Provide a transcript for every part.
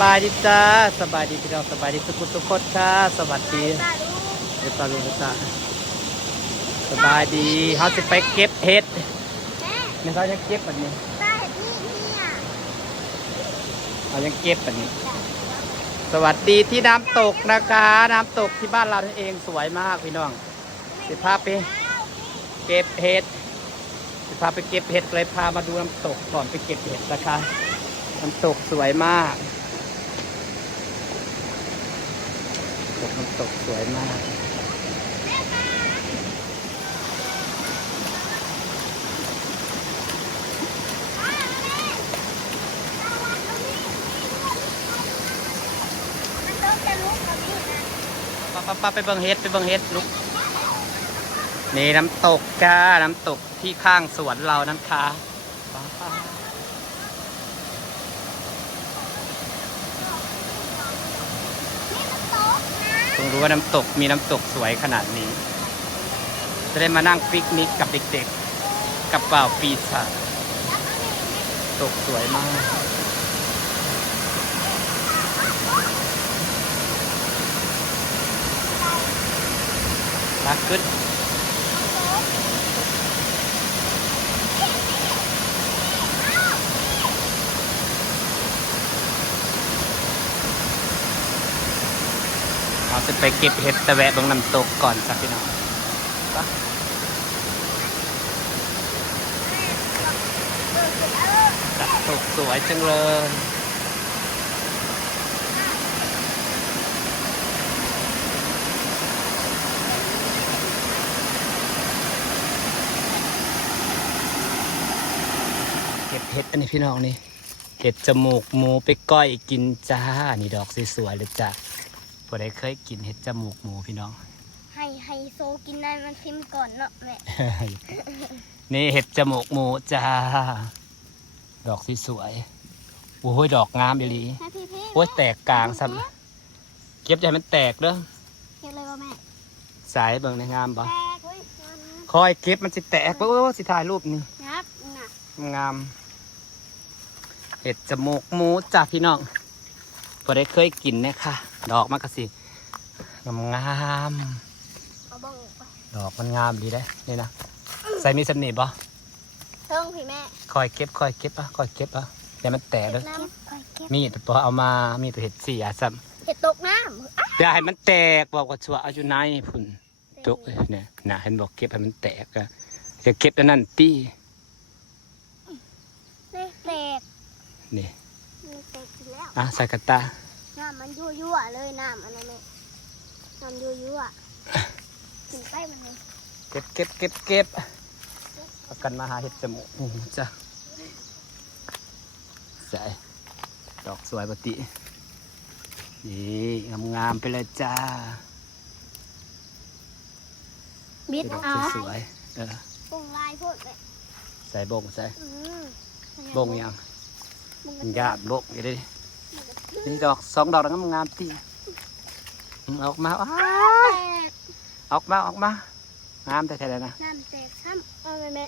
บายดีจ้าสบายดีพี่น้องสบายดีทุกคนทุกคนค่ะสวัสดีเดี๋ยวตาลุงจ้าสบายดีเขาจะไปเก็บเห็ดเนี่ยเขาจะเก็บแบบนี้เขายังเก็บแบบนี้สวัสดีที่น้ำตกนะคะน้ำตกที่บ้านเราเองสวยมากพี่น้องสิพาไปเก็บเห็ดสิพาไปเก็บเห็ดเลยพามาดูน้ำตกก่อนไปเก็บเห็ดนะคะน้ำตกสวยมากน้ำตกสวยมากป้าไปเบิ่งเห็ดไปเบิ่งเห็ดลูกนี่น้ำตกค่ะน้ำตกที่ข้างสวนเรานะคะเพิ่งรู้ว่าน้ำตกมีน้ำตกสวยขนาดนี้จะได้มานั่งปิกนิกกับเด็กๆกับเป่าปีศาจตกสวยมากรักขึ้นเราจะไปเก็บเห็ดตะแวะบางน้ำตกก่อนสักพี่น้องน้ำตกสวยจังเลยเก็บเห็ดอันนี้พี่น้องนี่เห็ดจมูกหมูไปก้อยกินจ้านี่ดอกสวยๆเลยจ้าพอได้เคยกินเห็ดจมูกหมูพี่น้องให้โซกินได้มันชิมก่อนเนาะแม่ นี่เห็ดจมูกหมูจ้าดอกสวยๆโอ้ยดอกงามอีหลีโอ้ยแตกกลางซ้ำเก็บใจมันแตกเด้อเก็บเลยว่าแม่สายเบิ่งในงามปะแตกเว้ยคอยเก็บมันสิแตกโอ้ยสิถ่ายรูปนี่ครับน่ะงามเห็ดจมูกหมูจ้าพี่น้องพอได้เคยกินเนี่ยค่ะดอกมันก็สิงามเอาบ้องไปดอกมันงามดีได้นี่นะใส่มีสนิทปะเทิงพี่แม่คอยเก็บอ่ะคอยเก็บอ่ะแต่มันแตกเลยมีแต่พอเอามามีแต่เห็ดสีซ้ำเห็ดตกน้ำแต่ให้มันแตกบอกว่าชัวเอาอยู่ในพุ่นจกเนี่ยนะเห็นบอกเก็บให้มันแตกอะจะเก็บอันนั้นตีนี่แตกนี่แตกอีกแล้วอ่ะใส่กระตาน้ำมันยั่วเลยน้ำอันนั้นเลยน้ำยั่วกินไปมันเลยเก็บประกันมาหาเห็ดจมูกจ้ะใส่ดอกสวยปกตินี่งามๆไปเลยจ้าบิดเอาสวยปงลายพูดเลยใส่บงใส่บงยังญาติบงอย่างนี้นี่ดอกสองดอกงามๆตีออกมาออกมางามแต่เลยนะน้ำแตกซ้ำเอาแม่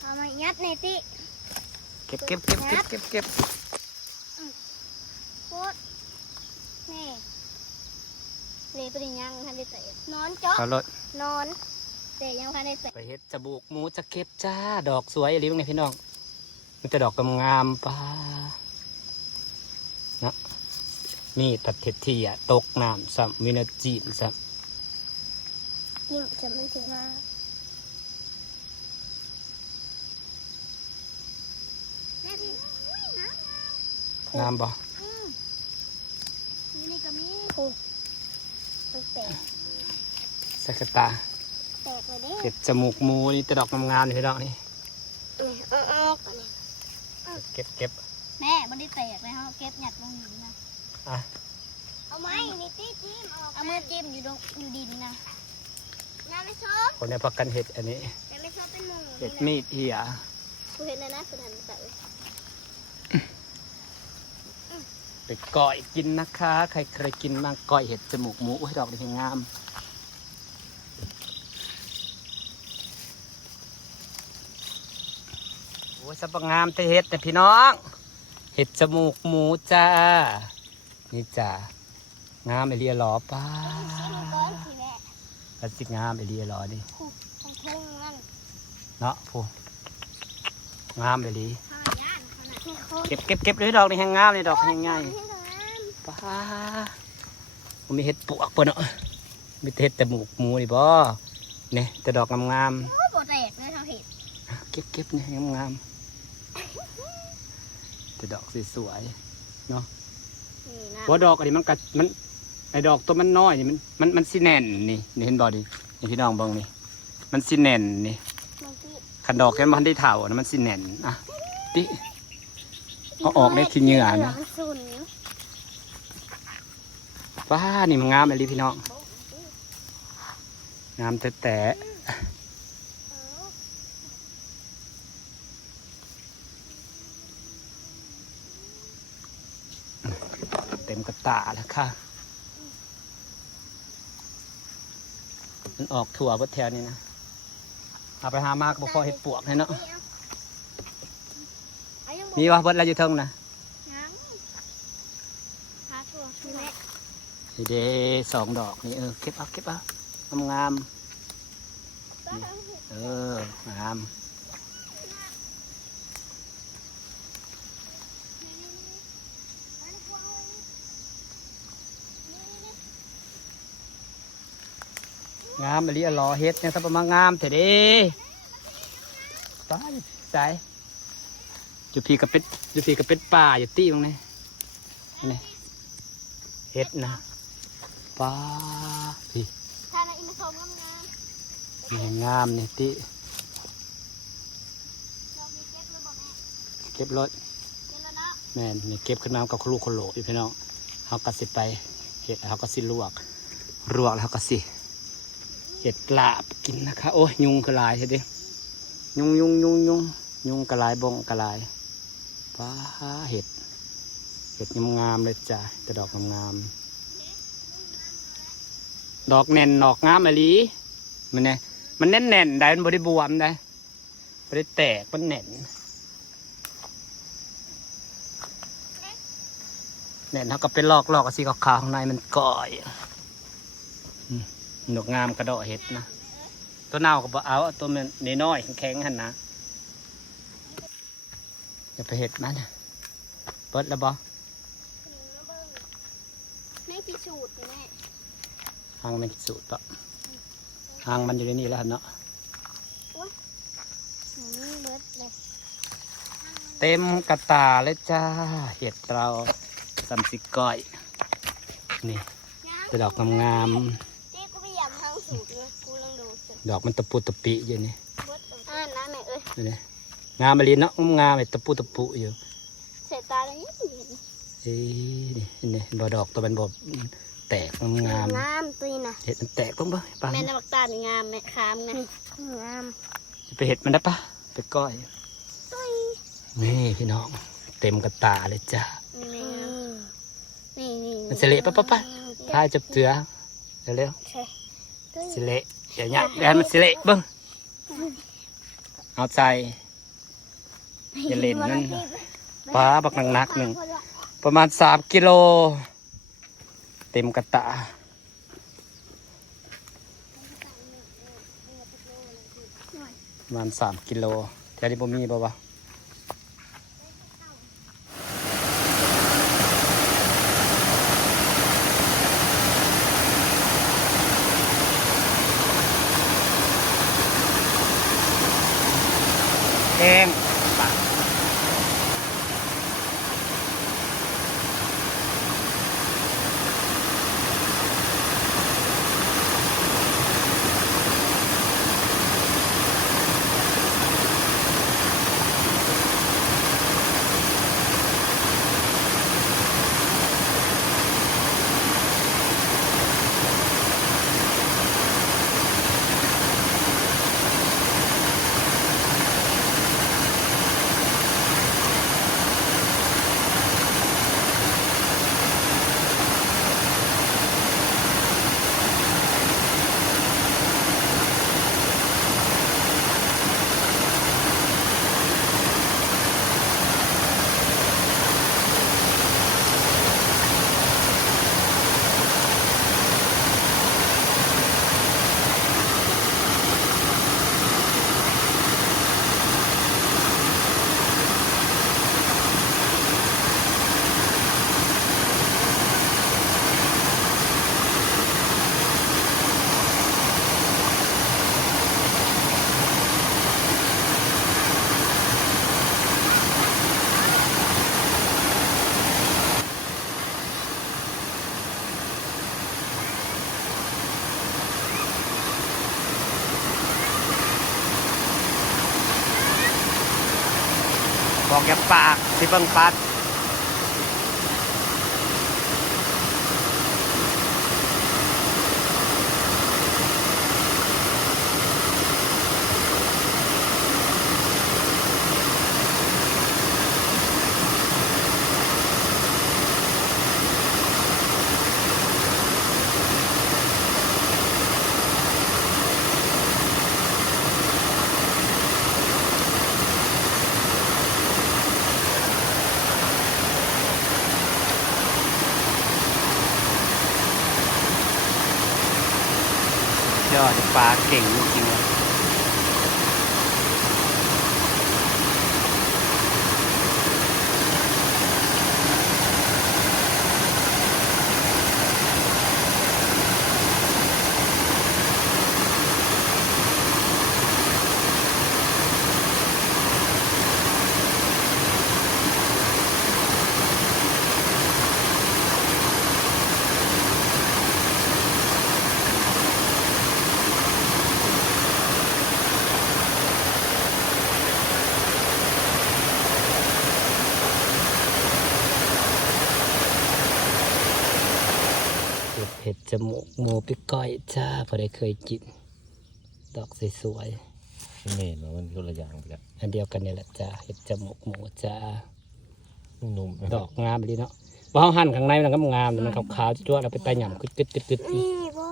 เอามายัดในตีเก็บโคตรนี่เลยเป็นยังทันได้เตะนอนจ๊อกนอนเตะยังทันได้เตะไปเฮ็ดจมูกหมูจะเก็บจ้าดอกสวยอะไรบ้างเนี่ยพี่น้องมันจะดอกงามป้านะนี่ตัดเห็ดที่ตกน้ำซ้ำมีนาจีนซ้ำยิ่งจะไม่ถึงมางามบ่นี่ก็มีโอ้แตกสักตาแตกเลยเด้เห็ดจมูกหมูนี่แต่ดอกงามๆนี่พี่น้องนี่เก็บแม่มันได้แตกเลยฮะเก็บหยัดลงหินนะเอาไม้นี่จิ้มเอามือจิ้มอยู่ดินนะน้ำไม่ชอบคนนี้พักกันเห็ดอันนี้ไม่ชอบเป็นหมูเห็ดมีดเหี้ยกูเห็นนะสุดหันใส่ไปก้อยกินนะคะใครเคยกินบ้างก้อยเห็ดจมูกหมูให้ดอกดีงามโอ้ยสับงามแต่เห็ดแต่พี่น้องเห็ดจมูกหมูจ้า นี่จ้ะงามไอเลียหล่อป้า ชิมก้อนสิแม่ พลาสติกงามไอเลียหล่อดิ ของเทิงนั่น เนาะผู้งามไอลี ข้าวย่างขนาดไม่โคตร เก็บเลยดอกนี่แห้งงามนี่ดอกแห้งง่ายป้าผมมีเห็ดปวกปะเนาะมีแต่เห็ดแต่หมูนี่บ่เนี่ยแต่ดอกงาม โอ้ยบ่แตกเลยทางเห็ด ๆเก็บนี่งามๆแต่ดอกสวยๆเนาะ นี่นะ ว่าดอกอันนี้มันไอ้ดอกตัวมันน้อยนี่มันสิแน่นนี่เห็นบ่ดินี่พี่น้องเบิ่งนี่มันสิแน่นนี่ บางที คันดอกแค่มันได้เถ่านะมันสิแน่นอ่ะติเอาออกได้ทีเหงื่อนะ มันสุน ว้านี่มันงามไอ้ลีพี่น้องงามแต่เต็มกระตาแล้วค่ะมันออกถั่วบดแถวนี้นะเอาไปหามากบ่พอเห็ดปวกให้เนาะมีวะเบิดอะไรอยู่เทิงนะ ยังหาถั่วนี่แม่ นี่เด้2 ดอกนี่เก็บเอางามๆนี่งามงามอันนี้รอเฮ็ดเนี่ยถ้าประมาณงามเถอะเด้ตายใจจุพีกับเป็ดป่าอยู่ตีตรงนี้นี่เฮ็ดนะป้าพี่ ถ้าในอินทร์งาม นี่งามนี่ติ เรามีเก็บแล้วบอกแม่ เก็บรถ เก็บแล้วเนาะ แม่นนี่เก็บขึ้นมากับลูกคนโหลอยู่พี่น้องเขาก็สิไปเฮ็ดเขาก็สิลวกแล้วเขาก็สิเห็ดลาบกินนะคะโอ้ยยุงกระลายใช่ดิยุงกระลายบงกระลายว้าเห็ดงามๆเลยจ้ะแต่ดอกงามๆดอกแน่นดอกงามอะลีมันเนี่ยมันแน่นได้มันบริบวมได้บริแตกมันแน่นเขาก็เป็นลอกสีขาวๆข้างในมันก่อยดอกงามกระโดดเห็ดนะตัวเน่าก็บ่เอาตัวมันน้อยแข็งๆหันนะอย่าไปเห็ดมันเปิดแล้วบ่ แม่กี่สูตรนี่แม่ หางมันสูตรปะหางมันอยู่ในนี่แล้วเนาะ เบิดเลย เต็มกระตาเลยจ้าเห็ดเรา30 ก้อยนี่แต่ดอกงาม ที่กูไม่อยากทางสูตรนะกูลองดูสิ ๆดอกมันตะปุตะปิอยู่นี่ น้าแม่เอ้ย นี่งามมาลีเนาะงามไอ้ตะปุอยู่ เสร็จตาแล้วยังเห็น นี่บ่ดอกตัวมันบ่แตกงาม งามตัวนี้นะ เห็ดมันแตกต้องบ่ปะ แม่น้ำบักตาลงามแม่คามนะงาม ไปเห็ดมันได้ปะไปก้อย ตุ้ย นี่พี่น้องเต็มกระตาเลยจ้า นี่ มันเสละปะถ้าจับเสือเร็ว ใช่ ๆเสละเดี๋ยวเนี่ยแดนมันเสละเบิ้งเอาใจอย่าเล่นนั่นปลาบักหนักๆหนึ่งประมาณ3 กิโลเต็มกระตาประมาณ3 กิโลแถวนี้บ่มีบ่วะแห้ง บอกอย่าปากสิเบิ่งปัดยอดปลาเก่งจริงๆเลยเห็ดจมูกหมูปิก้อยจ้าพอได้เคยกินดอกสวยๆ เมนมันคนละอย่างไปแล้ว อันเดียวกันนี่แหละจ้าเห็ดจมูกหมูจ้า นุ่ม ดอกงามเลยเนาะว่าเขาหั่นข้างในมันก็งามแต่มันขาวๆจ้วๆเราไปไต่หย่ำกึดๆ นี่พ่อ